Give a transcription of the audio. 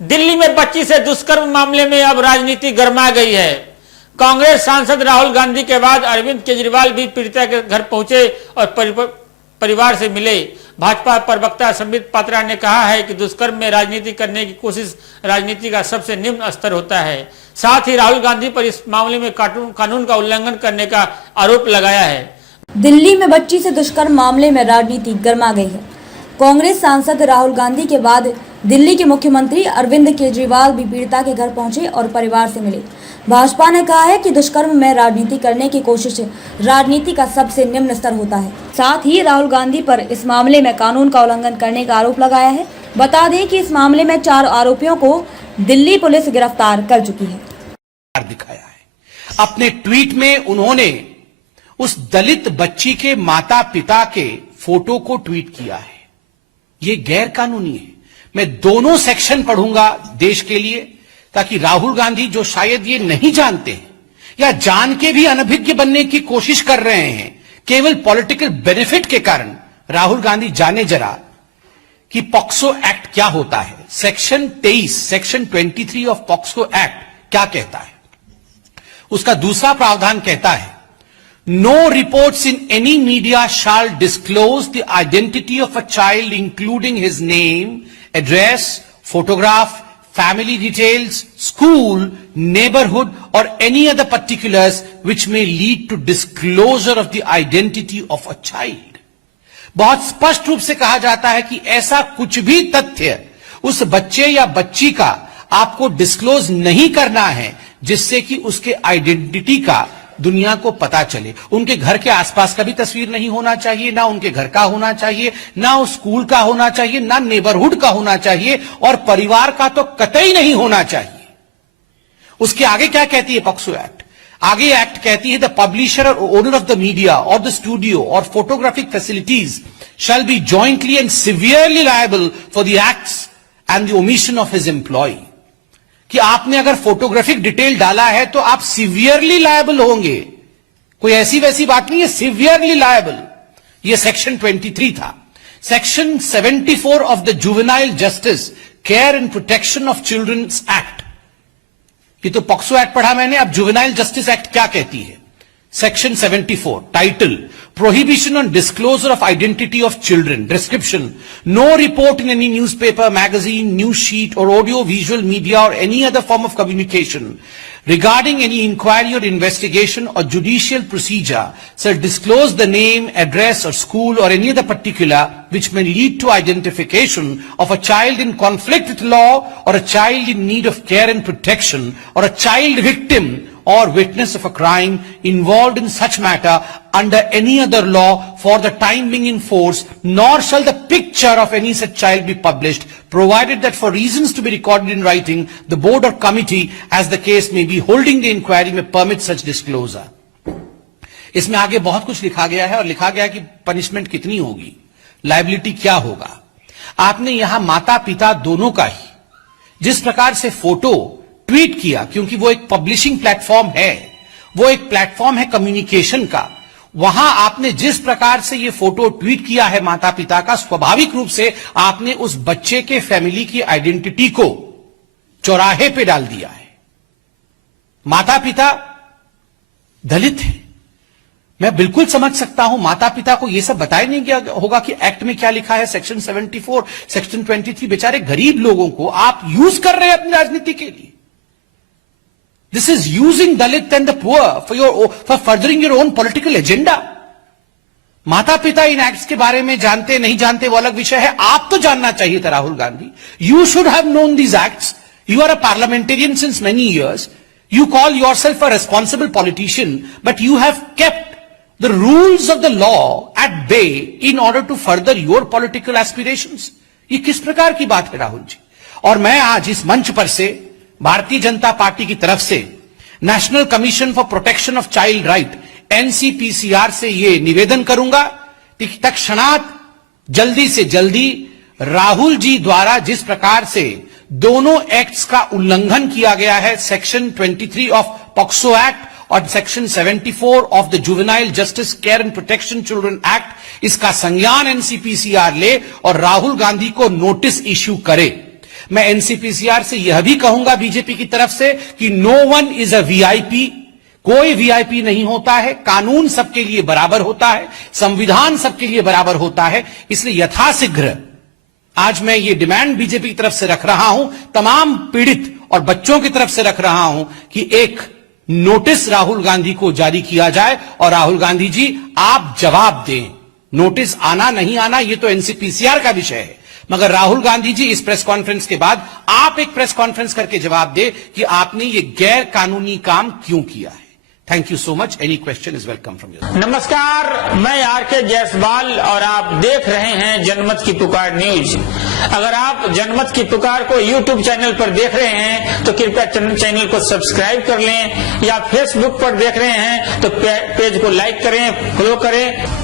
दिल्ली में बच्ची से दुष्कर्म मामले में अब राजनीति गर्मा गई है। कांग्रेस सांसद राहुल गांधी के बाद अरविंद केजरीवाल भी पीड़िता के घर पहुंचे और परिवार से मिले। भाजपा प्रवक्ता संबित पात्रा ने कहा है कि दुष्कर्म में राजनीति करने की कोशिश राजनीति का सबसे निम्न स्तर होता है। साथ ही राहुल गांधी पर इस मामले में कानून का उल्लंघन करने का आरोप लगाया है। दिल्ली में बच्ची से दुष्कर्म मामले में राजनीति गर्मा गई है। कांग्रेस सांसद राहुल गांधी के बाद दिल्ली के मुख्यमंत्री अरविंद केजरीवाल भी पीड़िता के घर पहुंचे और परिवार से मिले। भाजपा ने कहा है कि दुष्कर्म में राजनीति करने की कोशिश राजनीति का सबसे निम्न स्तर होता है। साथ ही राहुल गांधी पर इस मामले में कानून का उल्लंघन करने का आरोप लगाया है। बता दें कि इस मामले में 4 आरोपियों को दिल्ली पुलिस गिरफ्तार कर चुकी है। दिखाया है अपने ट्वीट में उन्होंने उस दलित बच्ची के माता पिता के फोटो को ट्वीट किया है। ये गैर कानूनी है। मैं दोनों सेक्शन पढ़ूंगा देश के लिए, ताकि राहुल गांधी जो शायद ये नहीं जानते हैं या जान के भी अनभिज्ञ बनने की कोशिश कर रहे हैं केवल पॉलिटिकल बेनिफिट के कारण, राहुल गांधी जाने जरा कि पॉक्सो एक्ट क्या होता है। Section 23 section 23 of POCSO act क्या कहता है। उसका दूसरा प्रावधान कहता है, No reports in any media shall disclose the identity of a child, including his name, address, photograph, family details, school, neighborhood, or any other particulars which may lead to disclosure of the identity of a child. बहुत स्पष्ट रूप से कहा जाता है कि ऐसा कुछ भी तथ्य उस बच्चे या बच्ची का आपको डिस्क्लोज नहीं करना है जिससे कि उसके आइडेंटिटी का दुनिया को पता चले। उनके घर के आसपास का भी तस्वीर नहीं होना चाहिए, ना उनके घर का होना चाहिए, ना उस स्कूल का होना चाहिए, ना नेबरहुड का होना चाहिए, और परिवार का तो कतई नहीं होना चाहिए। उसके आगे क्या कहती है पॉक्सो एक्ट? आगे एक्ट कहती है, द पब्लिशर और ओनर ऑफ द मीडिया और द स्टूडियो और photographic facilities shall be jointly and severely liable for the acts and the omission of his employ. कि आपने अगर फोटोग्राफिक डिटेल डाला है तो आप सिवियरली लायबल होंगे। कोई ऐसी वैसी बात नहीं है, सिवियरली लायबल। यह सेक्शन 23 था। Section 74 of the juvenile justice care and protection of childrens act. ये तो पॉक्सो एक्ट पढ़ा मैंने, अब जुवेनाइल जस्टिस एक्ट क्या कहती है। Section 74, title, Prohibition on Disclosure of Identity of Children, description, no report in any newspaper, magazine, news sheet or audio visual media or any other form of communication regarding any inquiry or investigation or judicial procedure shall disclose the name, address or school or any other particular which may lead to identification of a child in conflict with law or a child in need of care and protection or a child victim or witness of a crime involved in such matter under any other law for the time being in force, nor shall the picture of any such child be published, provided that for reasons to be recorded in writing, the board or committee, as the case may be, holding the inquiry may permit such disclosure. इसमें आगे बहुत कुछ लिखा गया है और लिखा गया कि पनिशमेंट कितनी होगी, लायबिलिटी क्या होगा। आपने यहां माता पिता दोनों का ही जिस प्रकार से फोटो ट्वीट किया, क्योंकि वो एक पब्लिशिंग प्लेटफॉर्म है, वो एक प्लेटफॉर्म है कम्युनिकेशन का, वहां आपने जिस प्रकार से ये फोटो ट्वीट किया है माता पिता का, स्वाभाविक रूप से आपने उस बच्चे के फैमिली की आइडेंटिटी को चौराहे पे डाल दिया है। माता पिता दलित है, मैं बिल्कुल समझ सकता हूं, माता पिता को यह सब बताया नहीं गया होगा कि एक्ट में क्या लिखा है। सेक्शन 74, सेक्शन 23, बेचारे गरीब लोगों को आप यूज कर रहे हैं अपनी राजनीति के लिए। This is using Dalit and the poor for furthering your own political agenda. माता पिता इन एक्ट्स के बारे में जानते नहीं जानते वो अलग विषय है, आप तो जानना चाहिए था Rahul Gandhi. You should have known these acts. You are a parliamentarian since many years. You call yourself a responsible politician, but you have kept the rules of the law at bay in order to further your political aspirations. ये किस प्रकार की बात है राहुल जी। और मैं आज इस मंच पर से भारतीय जनता पार्टी की तरफ से national commission for protection of child right NCPCR से यह निवेदन करूंगा कि तत्क्षणात जल्दी से जल्दी राहुल जी द्वारा जिस प्रकार से दोनों एक्ट्स का उल्लंघन किया गया है, सेक्शन 23 ऑफ पॉक्सो एक्ट और section 74 of the juvenile justice care and protection children act, इसका संज्ञान एनसीपीसीआर ले और राहुल गांधी को नोटिस इश्यू करे। मैं एनसीपीसीआर से यह भी कहूंगा बीजेपी की तरफ से कि no one is a VIP, कोई वीआईपी नहीं होता है, कानून सबके लिए बराबर होता है, संविधान सबके लिए बराबर होता है। इसलिए यथाशीघ्र आज मैं ये डिमांड बीजेपी की तरफ से रख रहा हूं, तमाम पीड़ित और बच्चों की तरफ से रख रहा हूं कि एक नोटिस राहुल गांधी को जारी किया जाए और राहुल गांधी जी आप जवाब दें। नोटिस आना नहीं आना ये तो एनसीपीसीआर का विषय है, मगर राहुल गांधी जी इस प्रेस कॉन्फ्रेंस के बाद आप एक प्रेस कॉन्फ्रेंस करके जवाब दे कि आपने ये गैर कानूनी काम क्यों किया है। Thank you so much. Any question is welcome from you. नमस्कार, मैं आरके जायसवाल और आप देख रहे हैं जनमत की पुकार न्यूज। अगर आप जनमत की पुकार को यूट्यूब चैनल पर देख रहे हैं तो कृपया चैनल को सब्सक्राइब कर लें, या फेसबुक पर देख रहे हैं तो पेज को लाइक करें, फॉलो करें।